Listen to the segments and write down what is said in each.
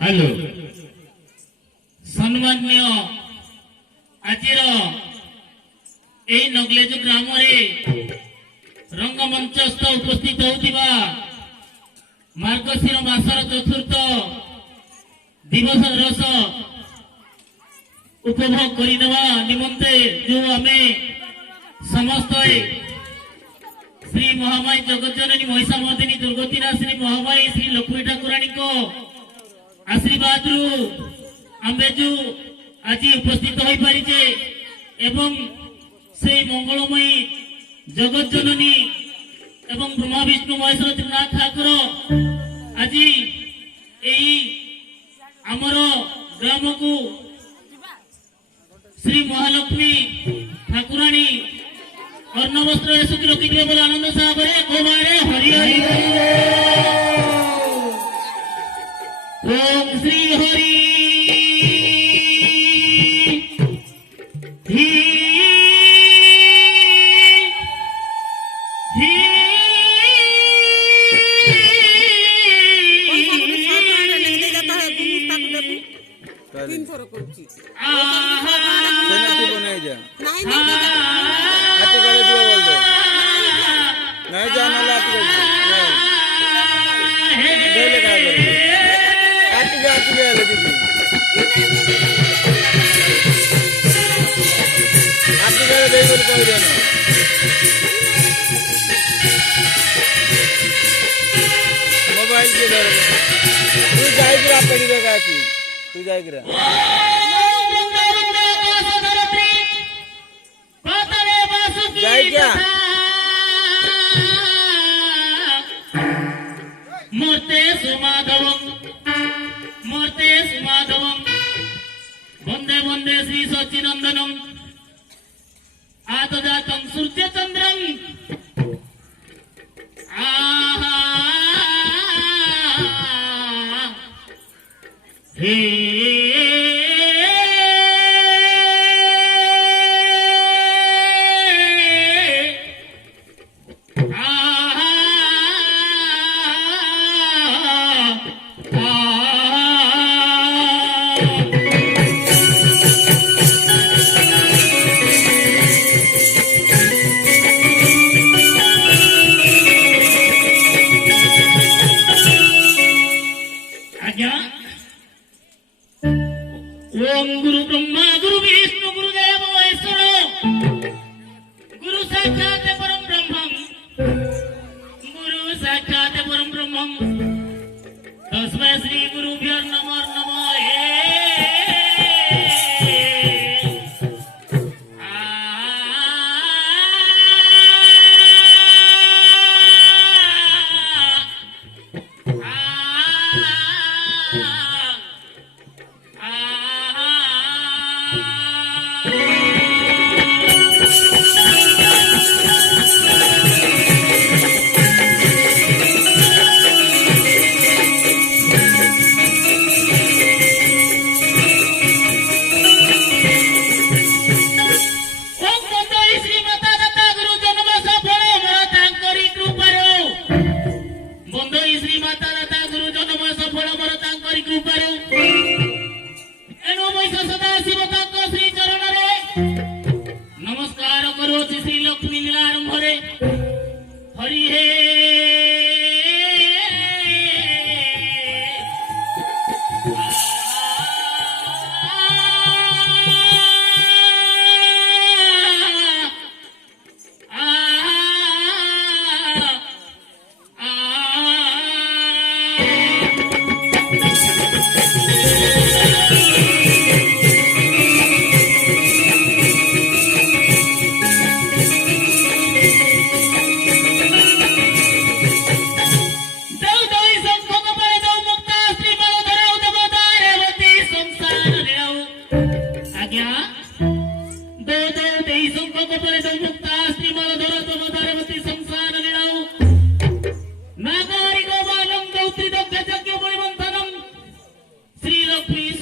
hello सम्मान्य आजिर ए नगलेजु ग्राम रंगमंचस्थ उपस्थित होतिबा मार्गशीर मासर चतुर्थ दिवस रस उपभोग करनेवा निमंते जो आमे समस्त श्री महामाई जगज्जननी महिषामर्दिनी दुर्गतिनाशिनी महामाई श्री लक्ष्मी ठाकुराणी को आशीर्वाद रु आमे जो आज उपस्थित हो पारिचे एवं से मंगलमयी जगज्जननी एवं ब्रह्मा विष्णु महेश्वर त्रिनाथ ठाकुर आज यही आमर ग्राम को श्री महालक्ष्मी ठाकुराणी अर्णवस्त्र सुखी रखिए बोले आनंद साहब गोबारे हरि हरि ओम श्री हरि मोबाइल के दर तू जाएगा पड़ी रहेगा तू जाएगा जाएगा मूर्ते सुमाधवं वंदे वंदे श्री सच्चिनंदनम आतजातं सूर्यचंद्रं आहा हे ओम गुरु ब्रह्मा गुरु विष्णु गुरुदेव महेश्वर गुरु साक्षात परम ब्रह्मं तस्मै श्री गुरुभ्यो नमः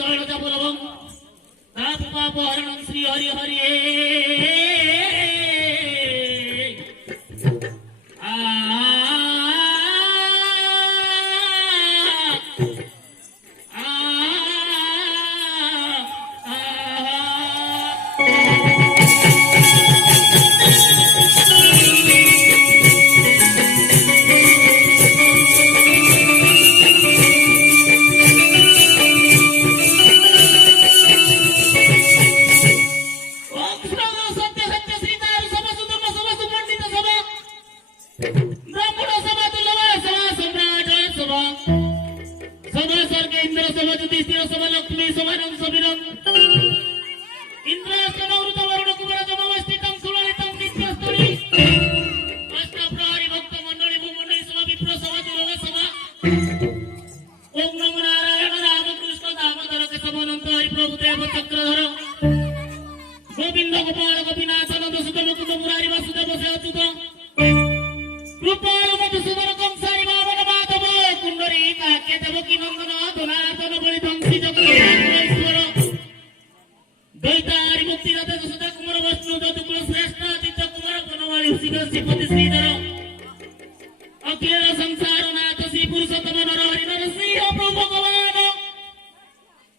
ଶୈଳଜା ବଲ୍ଲଭଂ ତାପ ପାପ ହରଣଂ ଶ୍ରୀ ହରି ହରି ଆ ब्राह्मण सभा तुलवा सभा सम्राट सभा सभा स्वर्ग इंद्र सभा युधिष्ठिर सभा लक्ष्मी सभा रंग सविरंग इंद्रासन वृत वरुण कुमार जमवस्थितं सुललितं नित्यस्तुरी अष्ट प्रहरी भक्त मंडली भूमंडली सभा विप्र सभा तुलवा सभा ओम नमो नारायण रामकृष्ण दामोदर केशवानंद हरि प्रभु देव चक्रधर गोविंद गोपाल गोपीनाथ नंद सुत मुकुंद मुरारी वासुदेव से अच्युत कृपाल मधुसूदन कंसारी वामन माधव कुंडरी काके देवकी नंदन धनार्दन बलि ध्वंसी जगदीश्वर दैतारी मुक्तिदाता सुधा कुमार वैष्णव जदुकुल श्रेष्ठ आदित्य कुमार बनवाली ऋषिकेश श्रीपति श्रीधर अखिल संसार नाथ श्री पुरुषोत्तम नरहरि नरसिंह प्रभु भगवान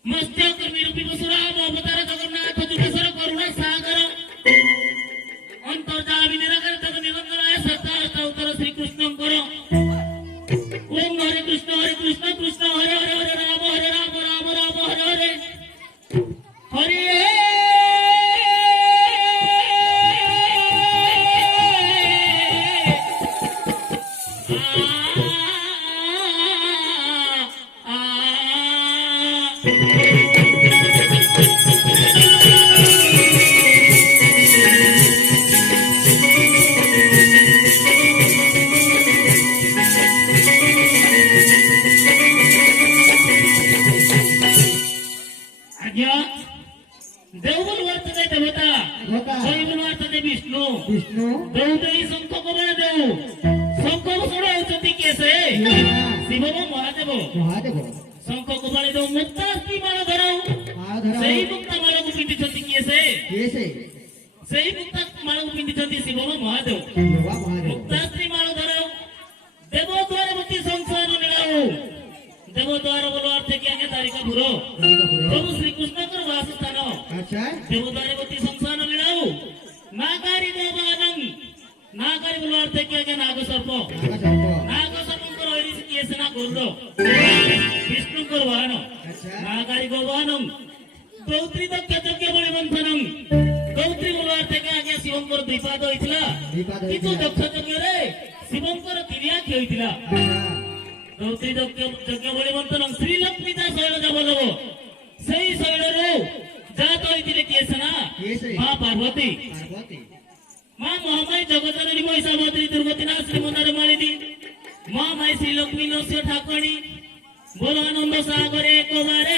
मत्स्य कर्मी रूपी वसुराम अवतार जगन्नाथ जुगेश्वर करुणा सागर अंतर्जामी निराकार जग निरंजनाय सत्ता उत्तर श्री कृष्ण करो ओम हरे कृष्ण कृष्ण हरे हरे हरे राम राम राम हरे हरे हरे देवबुल वर्तते देवता जयबुल वर्तते विष्णु देवदेवी शंख कमल देव शंख भूषण होती कैसे शिव महादेव शंख कमल देव मुक्तास्ति माल धर सही मुक्ता माल को पिंधिछंती कैसे सही मुक्ता माल को पिंधिछंती शिव महादेव मुक्तास्ति माल धर देवद्वारवती संसार निलाओ देवद्वार बोलो अर्थ क्या क्या तारिका भूरो प्रभु श्री कृष्ण का वासस्थान देवद्वारवती संसार लीलाओ नागारी गोवानंग नागारी बोलो अर्थ क्या क्या नाग सर्प को रोहिणी से किए सेना गोल्डो विष्णु को वाहन नागारी गोवानंग गौत्री दक्ष यज्ञ बलि मंथनंग गौत्री बोलो अर्थ क्या क्या शिवंकर द्विपाद होइतिला किंतु दक्ष यज्ञ रे शिवंकर तिरिया की होइतिला गौत्री यज्ञ बलि मंथनंग श्री लक्ष्मीता शैलजा बल्लभ सही शैलरो जात होइतिले किए सेना मां पार्वती मां महामाई जगतजननी महिषामर्दिनी दुर्गति नाशिनी मंदार मालिनी मां माई श्री लक्ष्मी नरसिंह ठाकुराणी बोलो आनंद सागरे को बारे